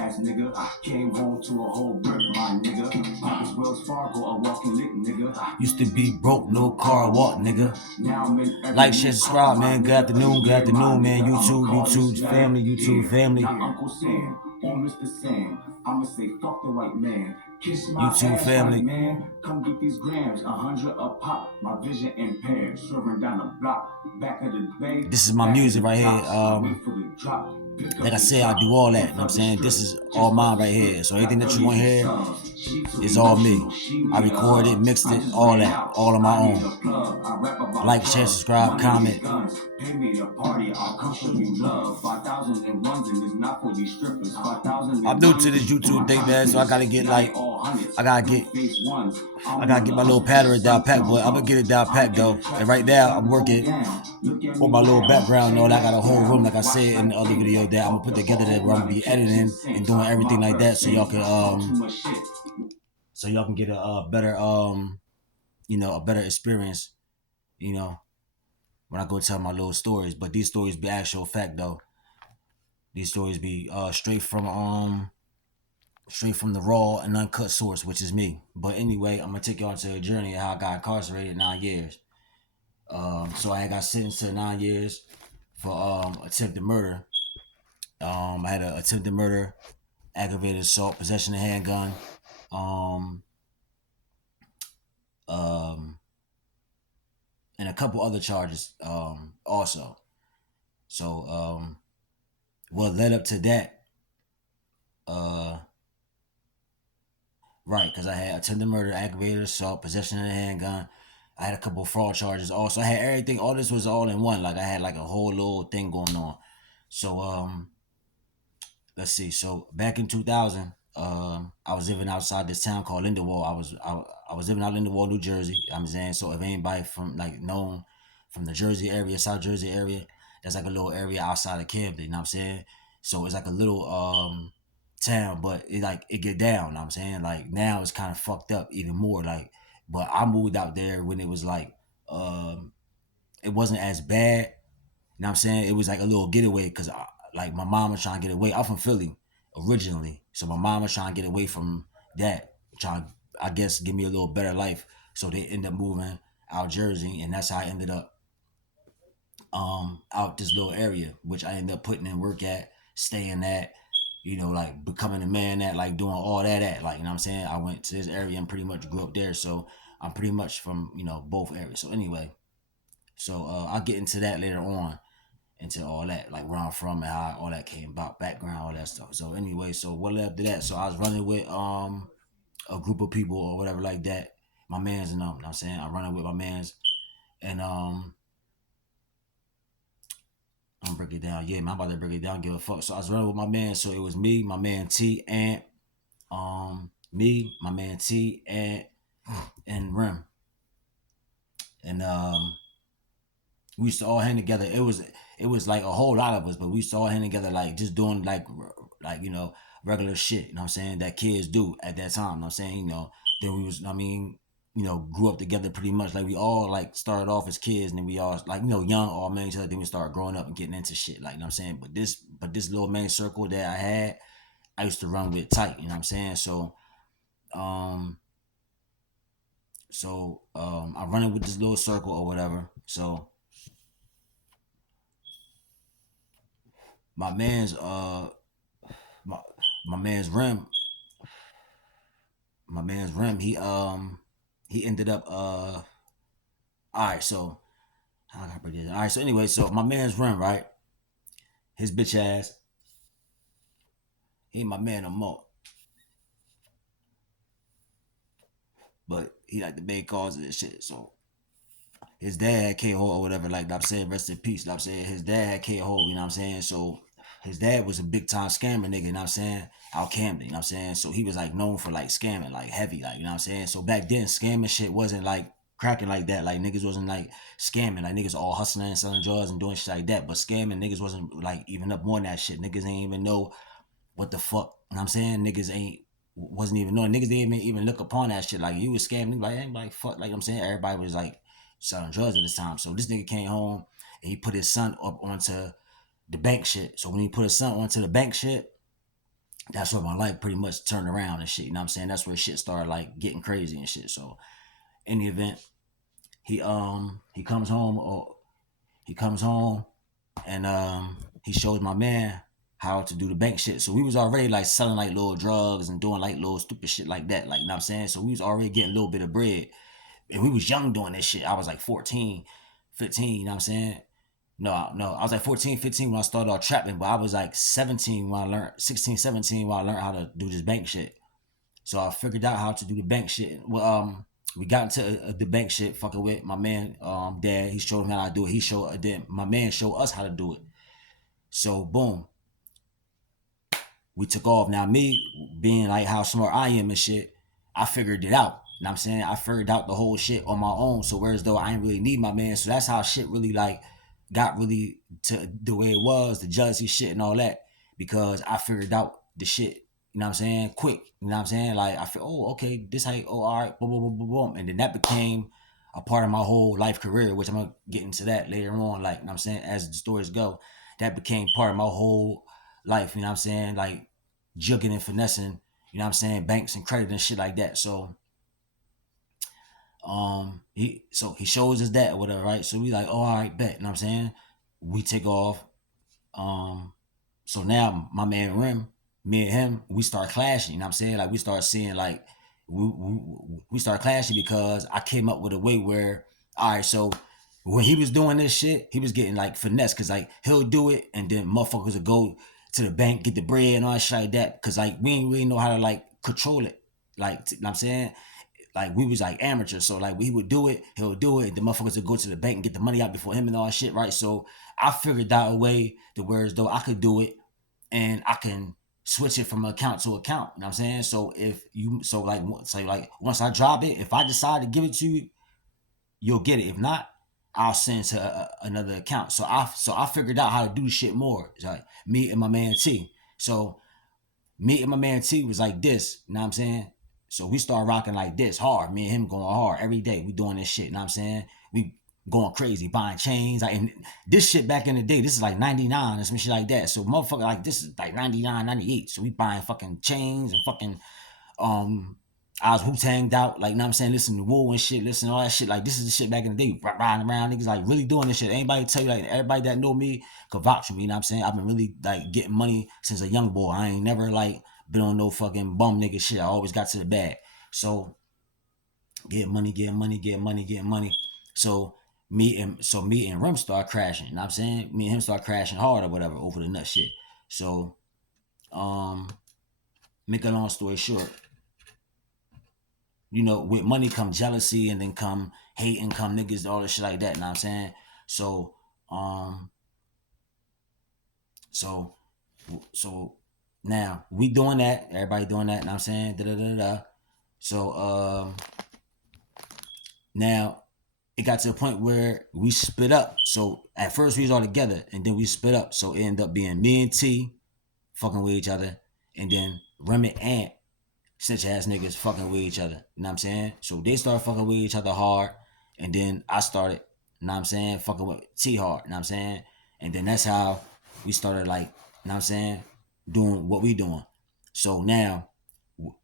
ass nigga. Came home to a whole brick, my nigga. Pockets Wells Fargo, a walking lick, nigga. Used to be broke, no car, walk, nigga. Now I'm in every like, share, subscribe, man. Good afternoon, man. YouTube family, YouTube family. Uncle Sam, or Mr. Sam. I'ma say fuck the white man. Kiss my YouTube ass, family. Man. Come get these grams, 100 a pop. My vision impaired, serving down the block. Back of the day. This is my music right here. Like I said, I do all that. You know what I'm saying? This is all mine right here. So anything that you want to hear is all me. I recorded, mixed it, all that, all on my own. Like, share, subscribe, comment. Pay me to party, I'll come show you love. 5,001 and it's not for these strippers. 5,000. I'm new to this YouTube thing, man, so I gotta get like, I gotta get my little pattern down pat, boy. I'm gonna get it down pat though. And right now, I'm working on my little background and all that. I got a whole room, like I said in the other video, that I'm gonna put together that where I'm gonna be editing and doing everything like that, so y'all can get a better a better experience, when I go tell my little stories. But these stories be actual fact though. These stories be straight from the raw and uncut source, which is me. But anyway, I'm gonna take y'all to a journey of how I got incarcerated 9 years. So I got sentenced to 9 years for attempted murder. I had an attempted murder, aggravated assault, possession of handgun, and a couple other charges also. So what led up to that, right, because I had attempted murder, aggravated assault, possession of a handgun. I had a couple fraud charges also. I had everything. All this was all in one. Like I had like a whole little thing going on. So let's see. So back in 2000, I was living outside this town called Lindenwold. I was living out in Lindenwold, New Jersey. I'm saying, so if anybody from like known from the Jersey area, South Jersey area, that's like a little area outside of Camden. You know what I'm saying? So it's like a little town, but it get down. You know what I'm saying? Like now it's kind of fucked up even more. Like, but I moved out there when it was like it wasn't as bad. You know what I'm saying? It was like a little getaway because like my mom was trying to get away. I'm from Philly originally, so my mom was trying to get away from that, trying, I guess, give me a little better life. So they ended up moving out Jersey, and that's how I ended up out this little area, which I ended up putting in work at, staying at, like becoming a man at, like doing all that at, like, you know what I'm saying? I went to this area and pretty much grew up there, so I'm pretty much from, both areas. So anyway, so I'll get into that later on, into all that, like where I'm from and how all that came about, background, all that stuff. So anyway, so what led up to that? So I was running with a group of people or whatever like that. My mans and you know what I'm saying? I'm running with my mans, and I'm break it down. Yeah, man, I'm about to break it down, give a fuck. So I was running with my man. So it was me, my man T, and me, my man T, and Rem. And we used to all hang together. It was like a whole lot of us, but we used to all hang together, like just doing like regular shit, you know what I'm saying, that kids do at that time, you know what I'm saying, then we was, grew up together pretty much, like we all like started off as kids, and then we all like, young, all man each other, then we started growing up and getting into shit, like, you know what I'm saying, but this little main circle that I had, I used to run with tight, you know what I'm saying, so I'm running with this little circle or whatever, so my man's my man's Rem, he ended up all right, so how can I put this? All right, so anyway, so my man's Rem, right? His bitch ass, he ain't my man no more. But he like the main cause of this shit. So his dad had K-Hole or whatever, like I'm saying, rest in peace. Like I'm saying, his dad had K-Hole, you know what I'm saying? So his dad was a big time scammer nigga, you know what I'm saying? Out Camden, you know what I'm saying? So he was like known for like scamming, like heavy, like, you know what I'm saying? So back then, scamming shit wasn't like cracking like that. Like niggas wasn't like scamming, like niggas all hustling and selling drugs and doing shit like that. But scamming niggas wasn't like even up more than that shit. Niggas ain't even know what the fuck, you know what I'm saying? Niggas wasn't even knowing. Niggas didn't even look upon that shit. Like you was scamming, like ain't like fuck, like I'm saying, everybody was like selling drugs at this time. So this nigga came home and he put his son up onto the bank shit. So when he put his son onto the bank shit, that's where my life pretty much turned around and shit. You know what I'm saying? That's where shit started like getting crazy and shit. So in the event, he comes home or he comes home and he shows my man how to do the bank shit. So we was already like selling like little drugs and doing like little stupid shit like that. Like, you know what I'm saying? So we was already getting a little bit of bread. And we was young doing this shit. I was like 14, 15, you know what I'm saying? No, I was like 14, 15 when I started off trapping, but I was like 17 when I learned, 16, 17 when I learned how to do this bank shit. So I figured out how to do the bank shit. Well, we got into the bank shit, fucking with my man, dad. He showed me how to do it. He showed then my man showed us how to do it. So boom, we took off. Now me being like how smart I am and shit, I figured it out. You know what I'm saying? I figured out the whole shit on my own. So whereas though I didn't really need my man. So that's how shit really like got really to the way it was, the jealousy shit and all that. Because I figured out the shit, you know what I'm saying, quick. You know what I'm saying? Like I feel, oh, okay, this how oh all right, boom, boom, boom, boom, boom. And then that became a part of my whole life career, which I'm gonna get into that later on, like you know what I'm saying, as the stories go. That became part of my whole life, you know what I'm saying? Like jugging and finessing, you know what I'm saying, banks and credit and shit like that. So he shows us that or whatever, right? So we like, oh all right, bet, you know what I'm saying? We take off. Um so now my man Rim, me and him, we start clashing, you know what I'm saying? Like we start seeing like we start clashing because I came up with a way where all right, so when he was doing this shit, he was getting like finesse because like he'll do it and then motherfuckers will go to the bank, get the bread and all that shit like that. Cause like we ain't really know how to like control it. Like, you know what I'm saying? Like we was like amateurs. So like we would do it, he'll do it, the motherfuckers would go to the bank and get the money out before him and all that shit, right? So I figured out a way to where as though I could do it and I can switch it from account to account. You know what I'm saying? So if you like once I drop it, if I decide to give it to you, you'll get it. If not, I'll send to another account. So I figured out how to do shit more. It's like me and my man T. So me and my man T was like this. You know what I'm saying? So we start rocking like this hard. Me and him going hard every day. We doing this shit. You know what I'm saying? We going crazy, buying chains. Like and this shit back in the day, this is like 99 or some shit like that. So motherfucker like this is like 99, 98. So we buying fucking chains and fucking I was Wu-Tanged out, like, you know what I'm saying, listen to Wu and shit, listen to all that shit. Like, this is the shit back in the day, riding around, niggas, like, really doing this shit. Anybody tell you, like, everybody that know me could vouch for me, you know what I'm saying? I've been really, like, getting money since a young boy. I ain't never, like, been on no fucking bum nigga shit. I always got to the bag. So, get money, get money, get money, get money. So, me and Rim start crashing, you know what I'm saying? Me and him start crashing hard or whatever over the nut shit. So, um, make a long story short, you know, with money come jealousy and then come hate and come niggas, all this shit like that. You know what I'm saying? So, um, so, so now we doing that. Everybody doing that. You know what I'm saying? Da da da da. So, now it got to the point where we split up. So at first we was all together and then we split up. So it ended up being me and T fucking with each other, and then Remy and Ant snitch ass niggas fucking with each other. You know what I'm saying? So they started fucking with each other hard. And then I started, you know what I'm saying, fucking with T hard, you know what I'm saying? And then that's how we started like, you know what I'm saying, doing what we doing. So now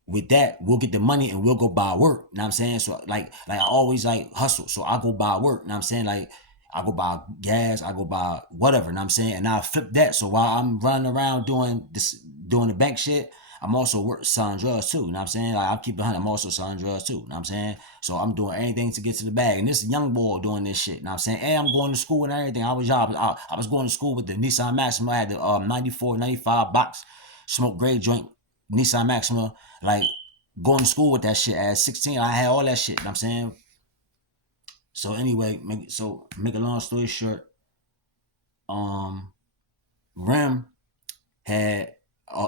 with that, we'll get the money and we'll go buy work. You know what I'm saying? So like I always like hustle. So I go buy work. You know what I'm saying? Like I go buy gas, I go buy whatever, you know what I'm saying? And I flip that. So while I'm running around doing the bank shit, I'm also selling drugs too. You know what I'm saying? Like I keep behind, I'm also selling drugs too. You know what I'm saying? So I'm doing anything to get to the bag. And this young boy doing this shit. You know what I'm saying? And I'm going to school and everything. I was going to school with the Nissan Maxima. I had the 94, 95 box smoke gray joint Nissan Maxima. Like going to school with that shit at 16. I had all that shit. You know what I'm saying? So anyway, make a long story short, um, Rem had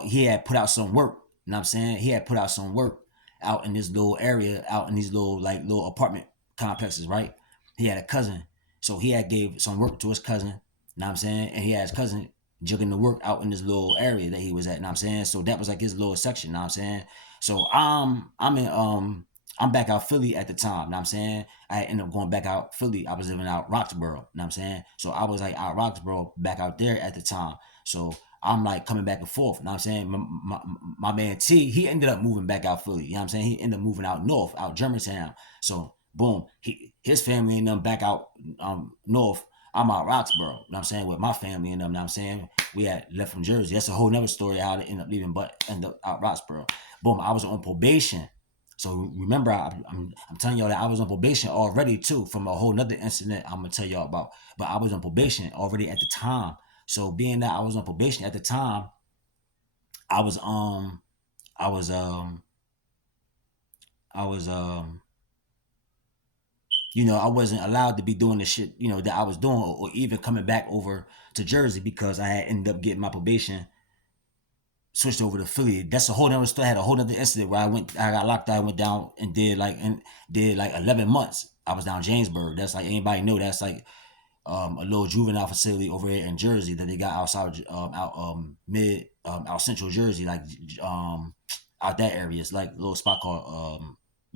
he had put out some work. You know what I'm saying? He had put out some work out in this little area, out in these little apartment complexes, right? He had a cousin. So he had gave some work to his cousin, you know what I'm saying? And he had his cousin jugging the work out in this little area that he was at, you know what I'm saying? So that was like his little section, you know what I'm saying? So I'm back out Philly at the time, you know what I'm saying? I ended up going back out Philly. I was living out Roxborough, you know what I'm saying? So I was like out Roxborough back out there at the time. So I'm like coming back and forth. You know what I'm saying? My man T, he ended up moving back out Philly. You know what I'm saying? He ended up moving out north, out Germantown. So boom, his family and them back out north. I'm out Roxborough. You know what I'm saying? With my family and them. You know what I'm saying? We had left from Jersey. That's a whole nother story how they ended up leaving, but end up out Roxborough. Boom, I was on probation. So remember, I'm telling y'all that I was on probation already too from a whole nother incident I'm gonna tell y'all about. But I was on probation already at the time. So being that I was on probation at the time, I was I was I was I wasn't allowed to be doing the shit, that I was doing, or even coming back over to Jersey because I had ended up getting my probation switched over to Philly. That's a whole nother story. I had a whole nother incident where I got locked out, I went down and did like 11 months. I was down Jamesburg. That's like anybody know that's like a little juvenile facility over here in Jersey that they got outside out central Jersey, like out that area. It's like a little spot called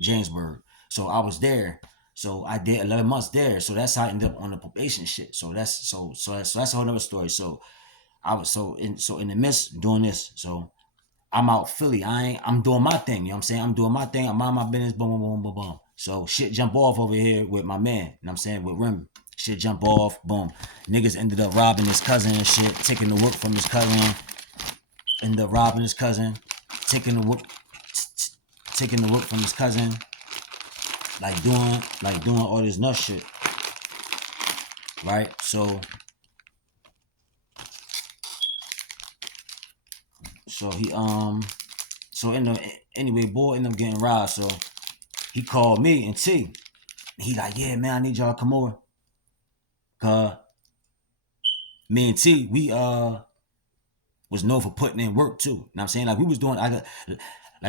Jamesburg. So I was there. So I did 11 months there. So that's how I ended up on the probation shit. So that's a whole other story. So I was in the midst doing this. So I'm out Philly. I'm doing my thing. You know what I'm saying? I'm doing my thing. I'm on my business. Boom, boom, boom, boom, boom. So shit jump off over here with my man. You know what I'm saying? With Remy. Shit jump off. Boom. Niggas ended up robbing his cousin and shit. Taking the whoop from his cousin. Ended up robbing his cousin. Taking the whoop from his cousin. Like doing all this nut shit. Right? So he anyway, boy ended up getting robbed. So he called me and T. He like, yeah, man, I need y'all to come over. Cause me and T, we was known for putting in work too. You know what I'm saying? Like we was doing, like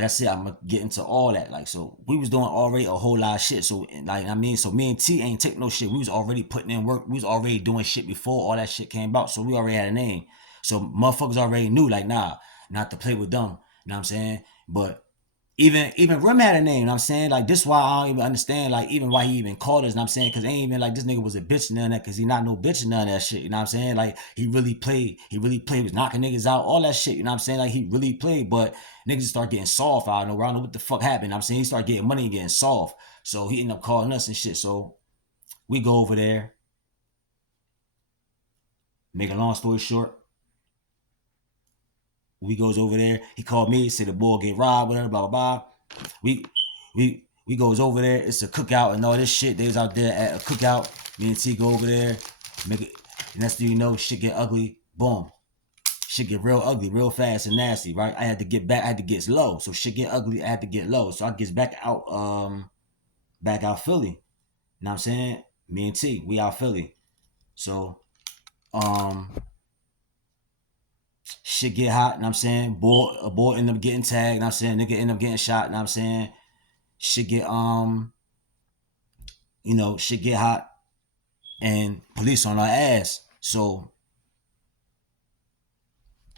I said, I'm gonna get into all that. Like, so we was doing already a whole lot of shit. So like, so me and T ain't taking no shit. We was already putting in work. We was already doing shit before all that shit came out. So we already had a name. So motherfuckers already knew, like, nah, not to play with them. You know what I'm saying? But even Rim had a name, you know what I'm saying? Like, this why I don't even understand, like, even why he even called us, you know what I'm saying? Because ain't even like this nigga was a bitch and none of that, because he not no bitch and none of that shit, you know what I'm saying? Like, he really played, was knocking niggas out, all that shit, you know what I'm saying? Like, he really played, but niggas start getting soft out of nowhere. I don't know what the fuck happened, you know what I'm saying? He started getting money and getting soft. So he ended up calling us and shit. So we go over there. Make a long story short, we goes over there. He called me, said the boy get robbed, whatever, blah, blah, blah. We goes over there. It's a cookout and all this shit. They was out there at a cookout. Me and T go over there, make it. And next thing you know, shit get ugly. Boom. Shit get real ugly, real fast and nasty, right? I had to get back. I had to get low. So shit get ugly. I had to get low. So I gets back out Philly. You know what I'm saying? Me and T, we out Philly. So shit get hot, you know what I'm saying? A boy end up getting tagged, you know what I'm saying? Nigga end up getting shot, you know what I'm saying? Shit get shit get hot and police on our ass. So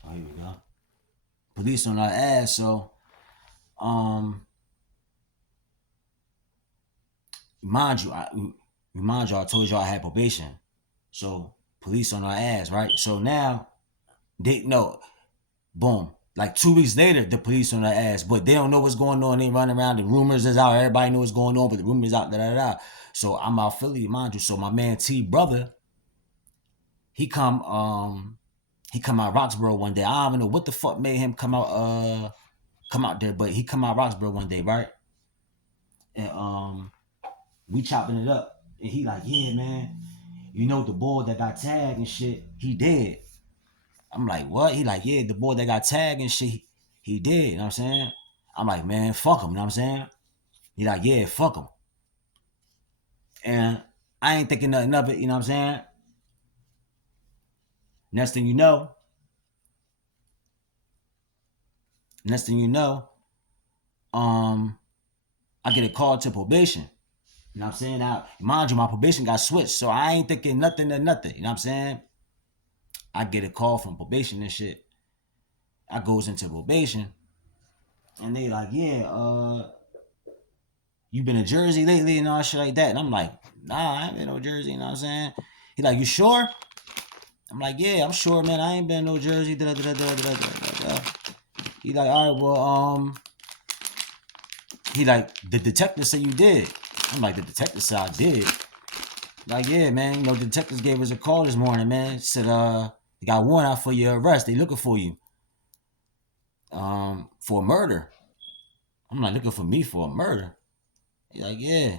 here we go. Police on our ass, so mind you, I told y'all I had probation. So police on our ass, right? So now they know, boom. Like 2 weeks later, the police on our ass, but they don't know what's going on. They run around. The rumors is out. Everybody knows what's going on, but the rumors out. Da da da. So I'm out Philly, mind you. So my man T brother, he come out Roxborough one day. I don't even know what the fuck made him come out there, but he come out Roxborough one day, right? And we chopping it up, and he like, yeah, man, you know the boy that got tagged and shit, he dead. I'm like, what? He like, yeah, the boy that got tagged and shit, he dead. You know what I'm saying? I'm like, man, fuck him. You know what I'm saying? He like, yeah, fuck him. And I ain't thinking nothing of it. You know what I'm saying? Next thing you know, I get a call to probation. You know what I'm saying? Now, mind you, my probation got switched, so I ain't thinking nothing of nothing. You know what I'm saying? I get a call from probation and shit. I goes into probation, and they like, yeah, you been in Jersey lately and all shit like that. And I'm like, nah, I ain't been no Jersey, you know what I'm saying? He like, you sure? I'm like, yeah, I'm sure, man. I ain't been in no Jersey. Da, da, da, da, da, da, da, da. He like, all right, well, he like, the detective said you did. I'm like, the detective said I did. Like, yeah, man, the detectives gave us a call this morning, man. Said, they got a warrant out for your arrest. They looking for you, for murder. I'm like, looking for me for a murder. He like, yeah.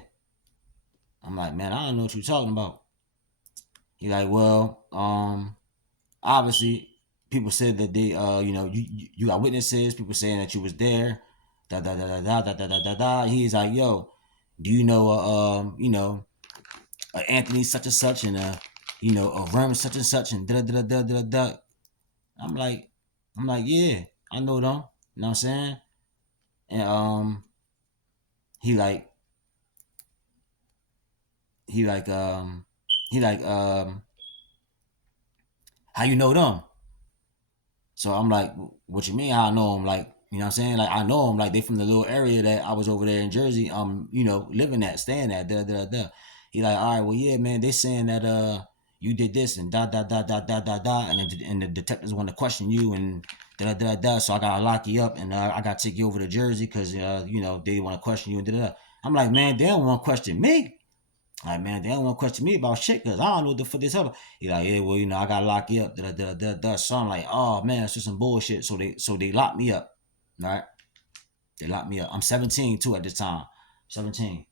I'm like, man, I don't know what you're talking about. He like, well, obviously, people said that they, you got witnesses. People saying that you was there. Da da da da da da da da da. He's like, yo, do you know, Anthony such and such and a Rem such and such and da da da da da da. I'm like, yeah, I know them. You know what I'm saying? And he like, he like, he like, how you know them? So I'm like, what you mean? I know them. Like, you know what I'm saying? Like, I know them. Like, they from the little area that I was over there in Jersey, living at, staying at, da da da. He like, all right, well, yeah, man, they saying that you did this and da da da da da da da, and the detectives want to question you and da da da da. So I gotta lock you up and I gotta take you over to Jersey because they want to question you and da da da. I'm like, man, they don't want to question me. Like, man, they don't want to question me about shit because I don't know what the fuck this up. He like, yeah, well, I gotta lock you up. Da, da, da, da. So I'm like, oh man, it's just some bullshit. So they locked me up. All right. They locked me up. I'm 17 too at this time. 17.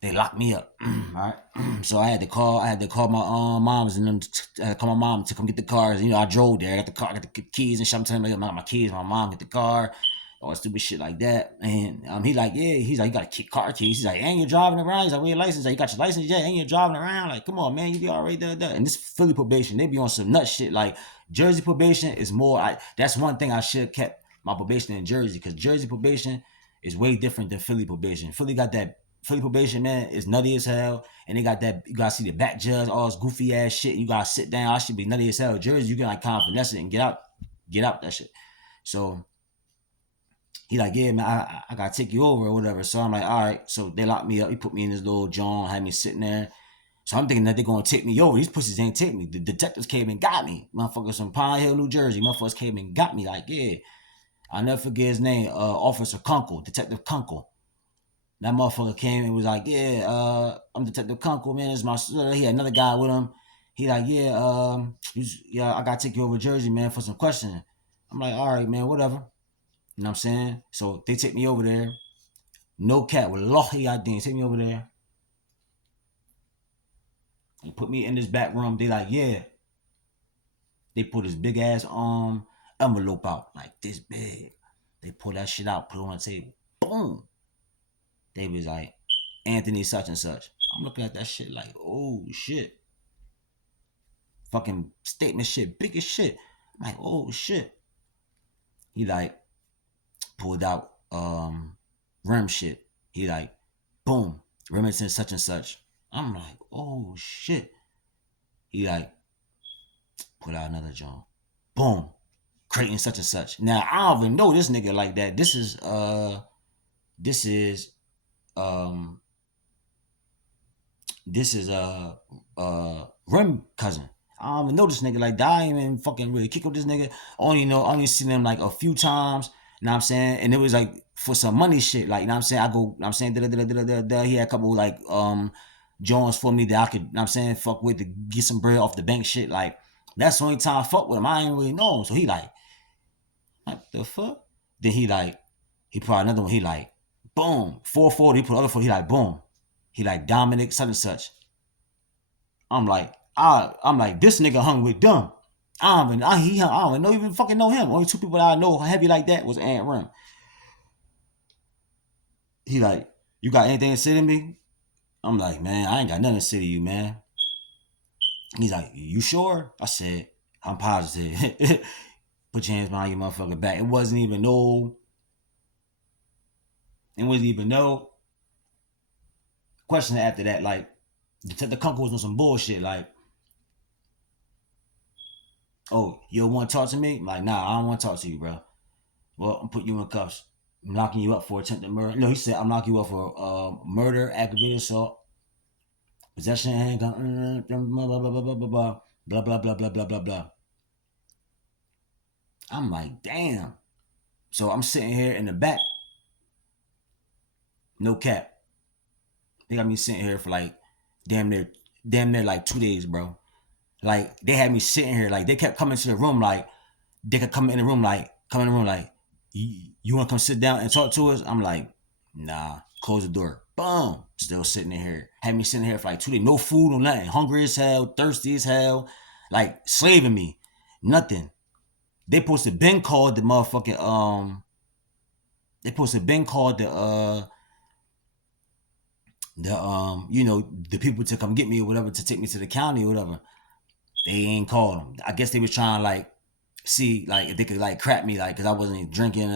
They locked me up. All right. So I had to call my moms and them. I had to call my mom to come get the cars. I drove there. I got the car. I got the keys and shit. I'm telling my keys. My mom get the car. All stupid shit like that. And he like, yeah. He's like, you got a car keys. He's like, ain't you driving around? He's like, where your license? Like, you got your license yet? Ain't you driving around? Like, come on, man. You be all right there. And this Philly probation, they be on some nut shit. Like Jersey probation is more. That's one thing I should have kept my probation in Jersey because Jersey probation is way different than Philly probation. Philly probation, man, is nutty as hell. And they got that, you gotta see the back judge, all this goofy ass shit. You gotta sit down. I should be nutty as hell. Jersey, you can like kind of finesse it and get out that shit. So he like, yeah, man, I gotta take you over or whatever. So I'm like, all right. So they locked me up. He put me in this little John, had me sitting there. So I'm thinking that they're gonna take me over. These pussies ain't take me. The detectives came and got me. Motherfuckers from Pine Hill, New Jersey. Motherfuckers came and got me. Like, yeah. I'll never forget his name, Officer Kunkel, Detective Kunkel. That motherfucker came and was like, yeah, I'm Detective Kunkel, man. This is my son. He had another guy with him. He like, yeah, yeah, I gotta take you over to Jersey, man, for some questioning. I'm like, all right, man, whatever. You know what I'm saying? So they take me over there. No cat with Lohi ID. Take me over there. They put me in this back room. They like, yeah. They put this big ass envelope out, like this big. They pull that shit out, put it on the table. Boom. They was like, Anthony such and such. I'm looking at that shit like, oh shit. Fucking statement shit, big as shit. I'm like, oh shit. He like pulled out Rem shit. He like, boom, Remington such and such. I'm like, oh shit. He like put out another joint. Boom. Creighton such and such. Now I don't even know this nigga like that. This is um this is Rim cousin. I don't even know this nigga like that. I ain't even fucking really kick with this nigga. Only seen him like a few times. You know what I'm saying? And it was like for some money shit. Like, you know what I'm saying? I go, you know what I'm saying, he had a couple like joints for me that I could, you know what I'm saying, fuck with to get some bread off the bank shit. Like, that's the only time I fuck with him. I ain't really know him. So he like, what the fuck? Then he put out another one. He like, boom, 440. He put other 4. He like, boom. He like Dominic such and such. I'm like, this nigga hung with them. I don't even fucking know him. Only two people that I know heavy like that was Aunt Rim. He like, you got anything to say to me? I'm like, man, I ain't got nothing to say to you, man. He's like, you sure? I said, I'm positive. Put your hands behind your motherfucking back. It wasn't even no question after that. Like, the Kunkel was on some bullshit. Like, oh, you don't want to talk to me? I'm like, nah, I don't want to talk to you, bro. Well, I'm putting you in cuffs. I'm locking you up for attempted murder. No, he said I'm locking you up for murder, aggravated assault, possession, handgun, blah, blah, blah, blah, blah, blah, blah. blah, blah, blah, blah, blah, blah, blah. I'm like, damn. So I'm sitting here in the back, no cap. They got me sitting here for like damn near like 2 days, bro. Like they had me sitting here, like they kept coming to the room, like they could come in the room, like, you want to come sit down and talk to us? I'm like, nah. Close the door. Boom. Still sitting in here. Had me sitting here for like 2 days, no food or nothing. Hungry as hell, thirsty as hell, like slaving me. Nothing. They supposed to been called the motherfucking They supposed to been called the you know, the people to come get me or whatever, to take me to the county or whatever. They ain't called them. I guess they was trying to like see like if they could like crap me, like, because I wasn't drinking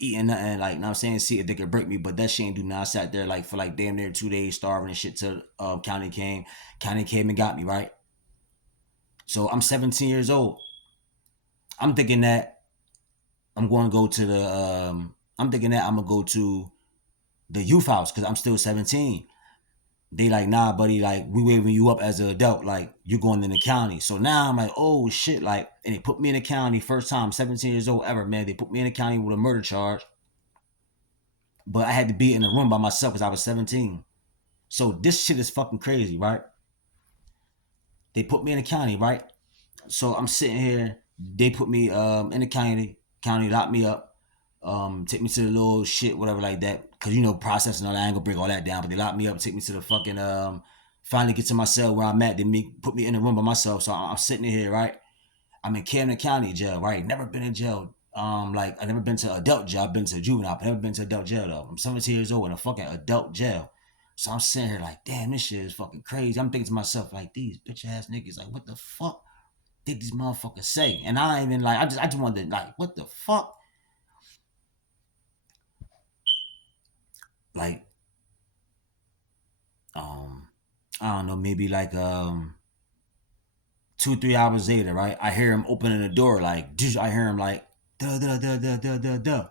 eating nothing, like, you know what I'm saying, see if they could break me. But that shit ain't do nothing. I sat there like for like damn near 2 days starving and shit till county came and got me, right? So I'm 17 years old. I'm thinking that I'm going to go to the I'm thinking that I'm gonna go to the youth house because I'm still 17. They like, nah, buddy, like we waving you up as an adult, like you're going in the county. So now I'm like, oh shit, like, and they put me in the county first time, 17 years old ever, man. They put me in the county with a murder charge, but I had to be in the room by myself because I was 17. So this shit is fucking crazy, right? They put me in the county, right? So I'm sitting here. They put me in the county locked me up, take me to the little shit, whatever like that. Cause you know, processing all that, I ain't gonna break all that down. But they locked me up, take me to the fucking finally get to my cell where I'm at. They put me in the room by myself. So I'm sitting here, right? I'm in Camden County jail, right? Never been in jail. Like I never been to adult jail. I've been to juvenile. I've never been to adult jail though. I'm 17 years old in a fucking adult jail. So I'm sitting here like, damn, this shit is fucking crazy. I'm thinking to myself like, these bitch ass niggas, like, what the fuck did these motherfuckers say? And I ain't even like, I just wanted to like, what the fuck? Like, um, I don't know, maybe like 2 3 hours later, right? I hear him opening the door, like, I hear him like, duh duh duh duh duh duh duh.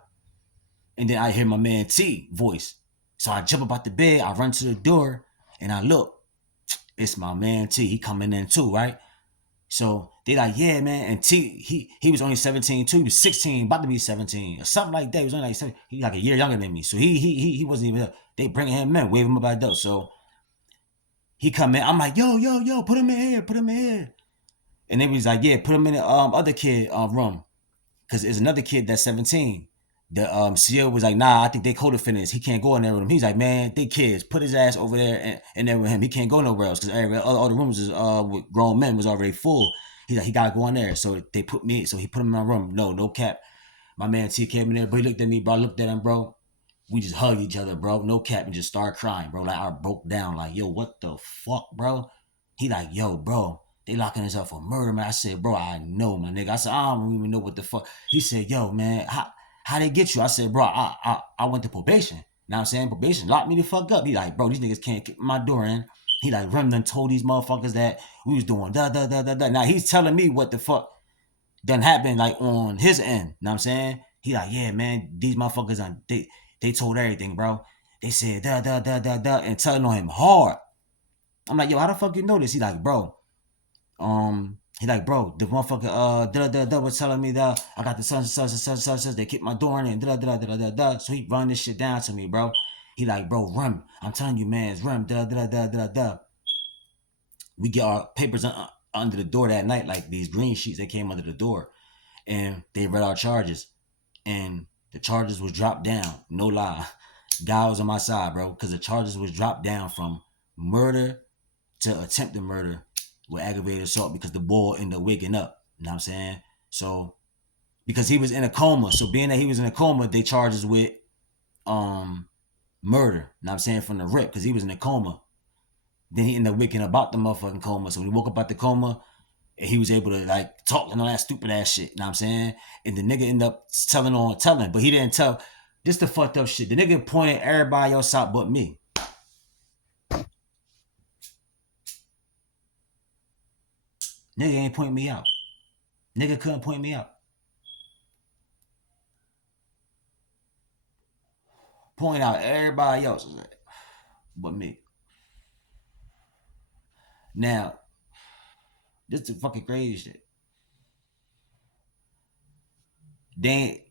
And then I hear my man T voice. So I jump up out the bed, I run to the door, and I look. It's my man T. He coming in too, right? So they like, yeah, man. And T, he was only 17 too. He was 16, about to be 17 or something like that. He was only like 17. He like a year younger than me. So he wasn't even there. They bringing him in, wave him up like that. So he come in. I'm like, yo, yo, yo, put him in here, put him in here. And then he's like, yeah, put him in the other kid room. Cause there's another kid that's 17. The CEO was like, nah, I think they co-defendants. He can't go in there with him. He's like, man, they kids. Put his ass over there and there with him. He can't go nowhere else because all the rooms is with grown men was already full. He's like, he gotta go in there. So they put me. So he put him in my room. No cap. My man T came in there, but he looked at me, bro. I looked at him, bro. We just hugged each other, bro. No cap, and just started crying, bro. Like I broke down, like, yo, what the fuck, bro? He like, yo, bro, they locking us up for murder, man. I said, bro, I know, my nigga. I said, I don't even know what the fuck. He said, yo, man, how they get you? I said, bro, I went to probation. Now I'm saying probation locked me the fuck up. He like, bro, these niggas can't kick my door in. He like, Rem done told these motherfuckers that we was doing da da da da da. Now he's telling me what the fuck done happened like on his end. Know what I'm saying? He like, yeah, man, these motherfuckers they told everything, bro. They said da da da da da and telling on him hard. I'm like, yo, how the fuck you know this? He like, bro, the motherfucker da da da was telling me that I got the such they kicked my door in and da da da da da da. So he run this shit down to me, bro. He like, bro, Rem, I'm telling you, man, it's Rem, da da da da da. We get our papers under the door that night, like these green sheets that came under the door, and they read our charges, and the charges was dropped down. No lie, God was on my side, bro, because the charges was dropped down from murder to attempted murder with aggravated assault because the boy ended up waking up. You know what I'm saying? So because he was in a coma, so being that he was in a coma, they charges with murder. You know what I'm saying, from the rip because he was in a coma. Then he ended up waking up out the motherfucking coma. So when he woke up out the coma, and he was able to like talk and all that stupid ass shit. You know what I'm saying? And the nigga ended up telling, but he didn't tell. This the fucked up shit. The nigga pointed everybody else out but me. Nigga ain't point me out. Nigga couldn't point me out. Point out everybody else but me. Now, This is the fucking crazy shit.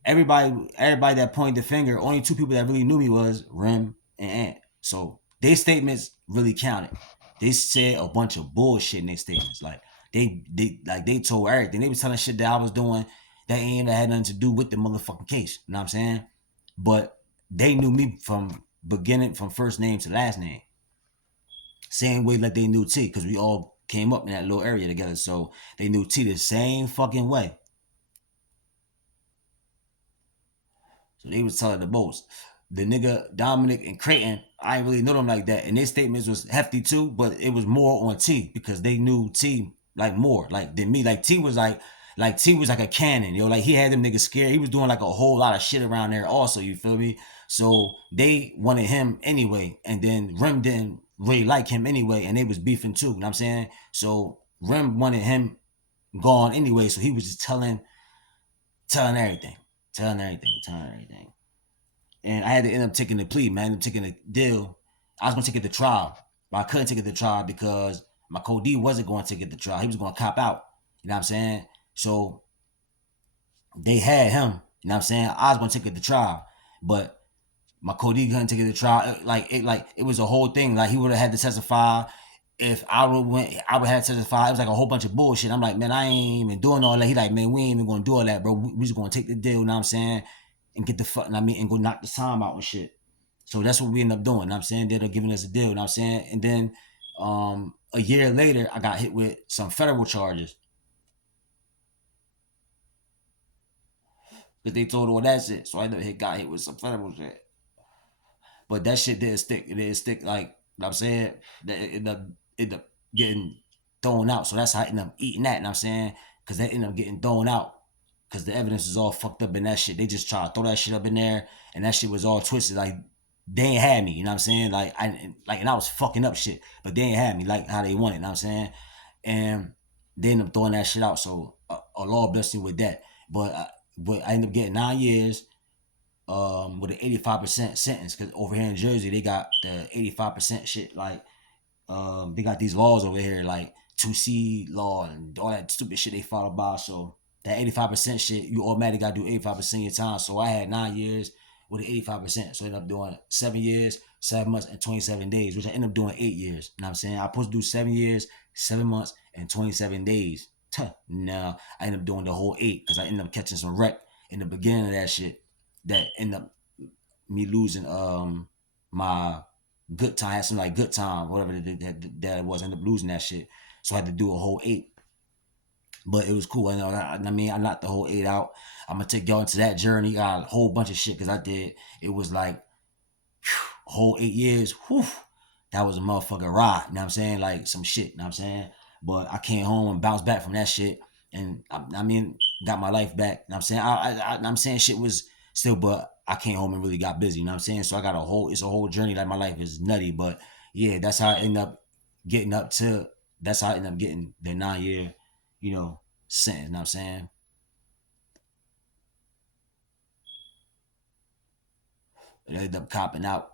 Everybody that pointed the finger, only two people that really knew me was Rim and Ant. So their statements really counted. They said a bunch of bullshit in their statements. Like they told everything. They was telling shit that I was doing that ain't even had nothing to do with the motherfucking case. You know what I'm saying? But they knew me from beginning, from first name to last name. Same way like they knew T, because we all came up in that little area together. So they knew T the same fucking way. So they was telling the most. The nigga Dominic and Creighton, I ain't really know them like that. And their statements was hefty too, but it was more on T because they knew T like more like than me. Like T was like a cannon, yo. Like he had them niggas scared. He was doing like a whole lot of shit around there also, you feel me? So they wanted him anyway. And then Rim didn't really like him anyway, and they was beefing too, you know what I'm saying? So Rim wanted him gone anyway, so he was just telling everything. Telling everything. And I had to end up taking the plea, man. I ended up taking the deal. I was gonna take it to trial, but I couldn't take it to trial because my co-D wasn't going to take it to trial. He was gonna cop out. You know what I'm saying? So they had him. You know what I'm saying? I was gonna take it to trial, but my co-D couldn't take it to trial. It was a whole thing. Like he would have had to testify. If I would have to testify. It was like a whole bunch of bullshit. I'm like, man, I ain't even doing all that. He like, man, we ain't even gonna do all that, bro. We just gonna take the deal. You know what I'm saying? And get the fuck, and go knock the time out and shit. So that's what we ended up doing. You know what I'm saying? They ended up giving us a deal. You know what I'm saying? And then a year later, I got hit with some federal charges. Because they told all that shit. So I got hit with some federal shit. But that shit didn't stick. It didn't stick like, you know what I'm saying? That it ended up getting thrown out. So that's how I ended up eating that, you know what I'm saying? Because they ended up getting thrown out. Because the evidence was all fucked up in that shit. They just tried to throw that shit up in there, and that shit was all twisted. Like, they ain't had me, you know what I'm saying? And I was fucking up shit, but they ain't had me like how they wanted, you know what I'm saying? And they ended up throwing that shit out. So a law blessed me with that. But I ended up getting 9 years with an 85% sentence, because over here in Jersey they got the 85% shit. Like they got these laws over here like 2C law and all that stupid shit they follow by. So that 85% shit, you automatically got to do 85% of your time. So I had 9 years with an 85%. So I ended up doing 7 years, 7 months, and 27 days, which I ended up doing 8 years. You know what I'm saying? I was supposed to do 7 years, 7 months, and 27 days. No, I ended up doing the whole 8 because I ended up catching some wreck in the beginning of that shit that ended up me losing my good time. I had some like good time, whatever that it was. I ended up losing that shit. So I had to do a whole 8. But it was cool. I mean, I knocked the whole 8 out. I'm gonna take y'all into that journey. Got a whole bunch of shit because I did. It was like a whole 8 years. Whew, that was a motherfucking ride. You know what I'm saying? Like some shit. You know what I'm saying? But I came home and bounced back from that shit, and I mean, got my life back. You know what I'm saying? I'm saying shit was still, but I came home and really got busy. You know what I'm saying? So I got it's a whole journey. Like my life is nutty, but yeah, that's how I end up getting up to. That's how I end up getting the 9 year, sentence. You know what I'm saying? They ended up copping out.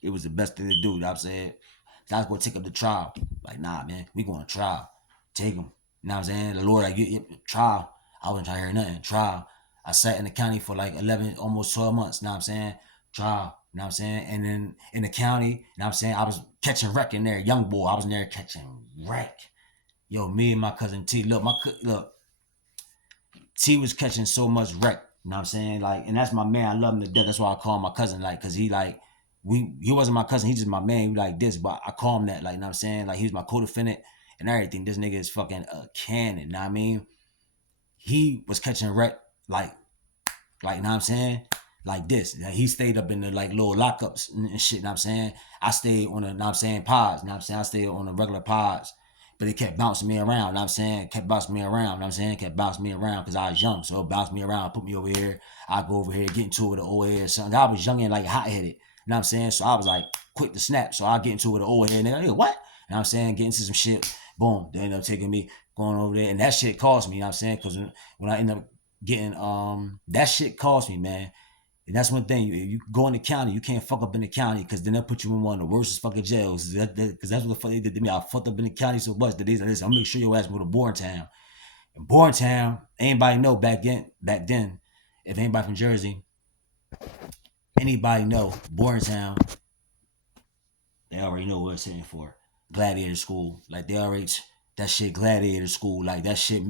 It was the best thing to do. You know what I'm saying? So I was going to take up the trial. Like, nah, man, we going to trial. Take him. You know what I'm saying? The Lord, like, trial. I wasn't trying to hear nothing. Trial. I sat in the county for like 11, almost 12 months. You know what I'm saying? Trial. You know what I'm saying? And then in the county, you know what I'm saying? I was catching wreck in there. Young boy. I was in there catching wreck. Yo, me and my cousin T. Look, T was catching so much wreck. You know what I'm saying? Like, and that's my man. I love him to death. That's why I call him my cousin. Like, cause he like, he wasn't my cousin. He's just my man. He like this, but I call him that. Like, you know what I'm saying? Like, he was my co-defendant and everything. This nigga is fucking a cannon. You know what I mean? He was catching wreck like, you know what I'm saying? Like this. Like, he stayed up in the like little lockups and shit, you know what I'm saying? I stayed on the, you know what I'm saying, pods, you know what I'm saying? I stayed on the regular pods. But they kept bouncing me around, you know what I'm saying? Kept bouncing me around, you know what I'm saying? Kept bouncing me around because I was young. So it bounced me around, put me over here. I go over here, get into it with the old head or something. I was young and like hot headed, you know what I'm saying? So I was like quick to snap. So I get into it with the old head and they're like, what? You know what I'm saying? Get into some shit. Boom. They end up taking me, going over there. And that shit cost me, you know what I'm saying? Because when I end up getting, that shit cost me, man. And that's one thing. You go in the county, you can't fuck up in the county because then they'll put you in one of the worst fucking jails. Because that's what the fuck they did to me. I fucked up in the county so much that they said, "I'm gonna make sure your ass go to boarding town." And boarding town, anybody know back then, if anybody from Jersey, anybody know boarding town, they already know what it's hitting for. Gladiator school, like they already that shit. Gladiator school, like that shit.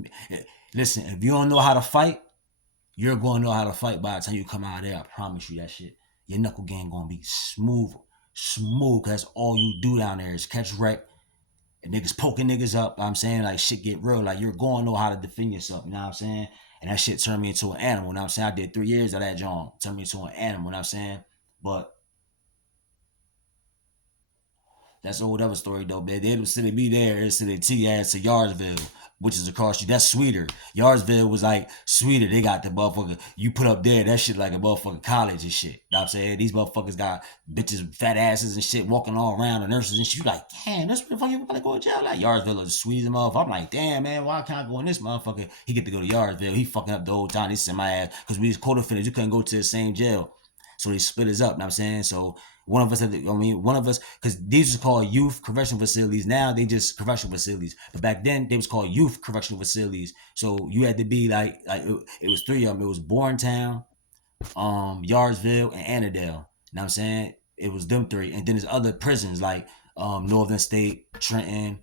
Listen, if you don't know how to fight, you're going to know how to fight by the time you come out of there. I promise you that shit. Your knuckle game gonna be smooth, smooth. Cause that's all you do down there is catch wreck and niggas poking niggas up. I'm saying like shit get real. Like you're going to know how to defend yourself. You know what I'm saying? And that shit turned me into an animal. You know what I'm saying? I did 3 years of that job. Turned me into an animal. You know what I'm saying? But that's a whole other story though, man. They instead of be there, instead of T ass to Yardsville, which is across you. That's sweeter. Yardsville was like sweeter. They got the motherfucker you put up there. That shit like a motherfucking college and shit. You know what I'm saying? These motherfuckers got bitches, fat asses and shit walking all around, the nurses and shit. You like, damn, that's what the fuck you gotta go to jail. Like Yardsville is sweet as a motherfucker. I'm like, damn man, why can't I go in this motherfucker? He get to go to Yardsville. He fucking up the whole time. They send my ass because we was quota finished. You couldn't go to the same jail. So they split us up, you know what I'm saying? So one of us had to, one of us, because these was called youth correctional facilities. Now they just correctional facilities. But back then they was called youth correctional facilities. So you had to be like it was three of them. It was Borntown, Yardsville, and Annandale. You know what I'm saying? It was them three. And then there's other prisons like Northern State, Trenton.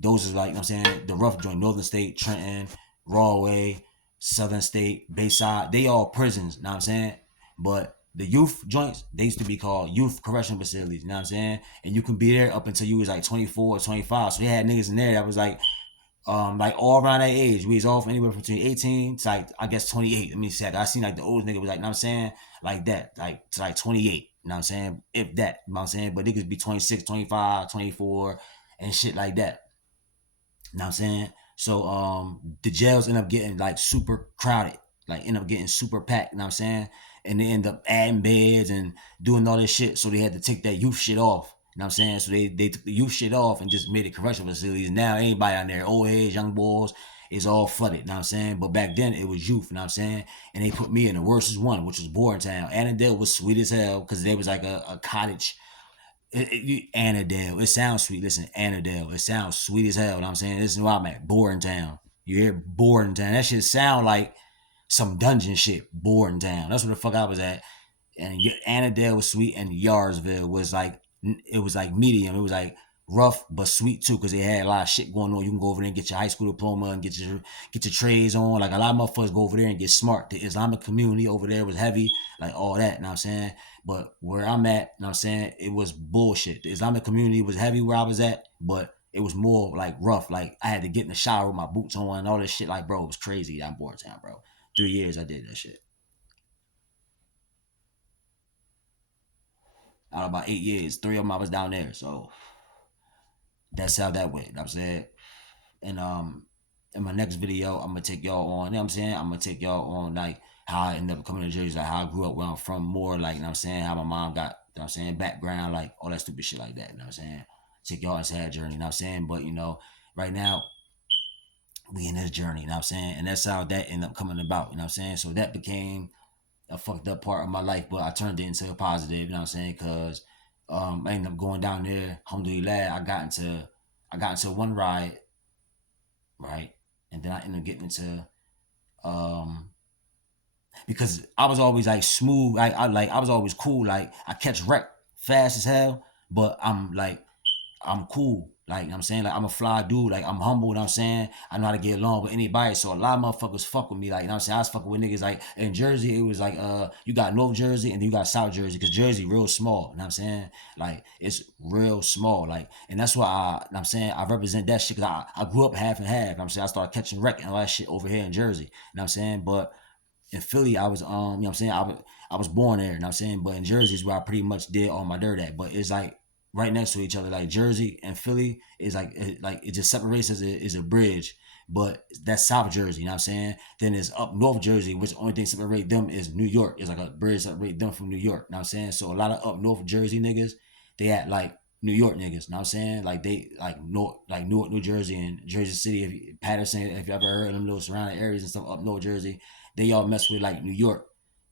Those is like, you know what I'm saying, the rough joint, Northern State, Trenton, Rawway, Southern State, Bayside. They all prisons, you know what I'm saying? But the youth joints, they used to be called youth correction facilities, you know what I'm saying? And you can be there up until you was like 24 or 25. So they had niggas in there that was like all around that age. We was off anywhere between 18 to like, I guess 28. Let me say, I seen like the oldest nigga was like, you know what I'm saying? Like that, like to like 28, you know what I'm saying? If that, you know what I'm saying? But niggas be 26, 25, 24, and shit like that. You know what I'm saying? So the jails end up getting like super crowded, like end up getting super packed, you know what I'm saying? And they end up adding beds and doing all this shit. So they had to take that youth shit off. You know what I'm saying? So they took the youth shit off and just made it correctional facilities. Now anybody on there, old heads, young boys, is all flooded, you know what I'm saying? But back then it was youth, you know what I'm saying? And they put me in the worstest one, which was Boardtown. Annandale was sweet as hell because there was like a cottage Annandale. It sounds sweet. Listen, Annandale. It sounds sweet as hell. You know what I'm saying? This is where I'm at. Boring Town. You hear Boring Town. That shit sound like some dungeon shit. Boring Town. That's where the fuck I was at. And Annandale was sweet, and Yarsville was like, it was like medium. It was like rough but sweet too, because they had a lot of shit going on. You can go over there and get your high school diploma and get your trades on. Like a lot of motherfuckers go over there and get smart. The Islamic community over there was heavy, like all that. You know what I'm saying? But where I'm at, you know what I'm saying, it was bullshit. The Islamic community was heavy where I was at, but it was more like rough. Like I had to get in the shower with my boots on and all this shit. Like, bro, it was crazy. I'm bored town, bro. 3 years I did that shit. Out of about 8 years, three of them I was down there. So that's how that went. You know what I'm saying? And in my next video, I'm gonna take y'all on, you know what I'm saying? I'm gonna take y'all on like how I ended up coming to Jersey, like how I grew up where I'm from, more like, you know what I'm saying, how my mom got, you know what I'm saying, background, like all that stupid shit like that, you know what I'm saying? Take y'all inside that journey, you know what I'm saying? But right now we in this journey, you know what I'm saying? And that's how that ended up coming about, you know what I'm saying? So that became a fucked up part of my life, but I turned it into a positive, you know what I'm saying? Cause I ended up going down there, alhamdulillah, I got into one ride, right? And then I ended up getting into um because I was always like smooth. I was always cool. Like I catch wreck fast as hell, but I'm cool. Like, you know what I'm saying, like I'm a fly dude. Like I'm humble. You know what I'm saying, I know how to get along with anybody. So a lot of motherfuckers fuck with me. Like, you know what I'm saying, I was fucking with niggas. Like in Jersey, it was like you got North Jersey and then you got South Jersey, because Jersey real small. You know what I'm saying, like it's real small. Like, and that's why you know what I'm saying, I represent that shit, because I grew up half and half. You know what I'm saying, I started catching wreck and all that shit over here in Jersey. You know what I'm saying, but in Philly, I was you know what I'm saying, I was born there, you know what I'm saying? But in Jersey is where I pretty much did all my dirt at. But it's like right next to each other. Like Jersey and Philly is like it just separates as a bridge. But that's South Jersey, you know what I'm saying? Then it's up North Jersey, which the only thing separate them is New York. It's like a bridge separate them from New York, you know what I'm saying? So a lot of up North Jersey niggas, they act like New York niggas, you know what I'm saying? Like they like Newark, New Jersey and Jersey City, Patterson, if you ever heard of them little surrounding areas and stuff up North Jersey, they all mess with like New York.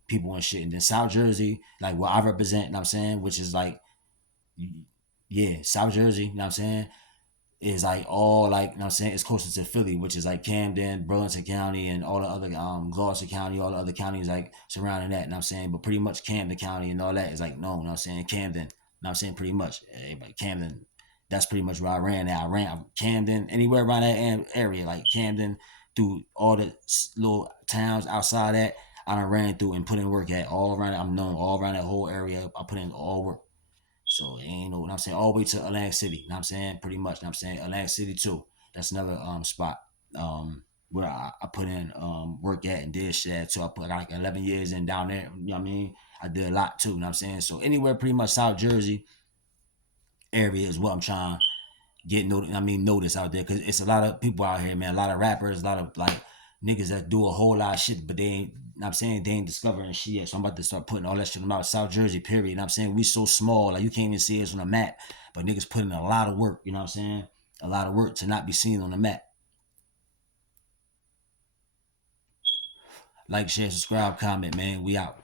people and shit. And then South Jersey, like what I represent, you know what I'm saying, which is like, yeah, South Jersey, you know what I'm saying, is like all like, you know what I'm saying, it's closer to Philly, which is like Camden, Burlington County, and all the other Gloucester County, all the other counties like surrounding that, you know what I'm saying? But pretty much Camden County and all that is like known, you know what I'm saying? Camden, you know what I'm saying, pretty much. Everybody, Camden, that's pretty much where I ran at. I ran Camden, anywhere around that area, like Camden, through all the little towns outside that, I done ran through and put in work at all around. I'm known all around that whole area. I put in all work. So it ain't no, you know what I'm saying, all the way to Atlantic City, you know what I'm saying, pretty much, you know what I'm saying, Atlantic City too. That's another spot where I put in work at and did shit at too. I put like 11 years in down there, you know what I mean? I did a lot too, you know what I'm saying? So anywhere pretty much South Jersey area is what I'm trying get notice out there, because it's a lot of people out here, man. A lot of rappers, a lot of like niggas that do a whole lot of shit, but they ain't, you know what I'm saying, they ain't discovering shit yet. So I'm about to start putting all that shit about South Jersey, period. You know what I'm saying? We so small, like you can't even see us on the map, but niggas putting a lot of work, you know what I'm saying? A lot of work to not be seen on the map. Like, share, subscribe, comment, man. We out.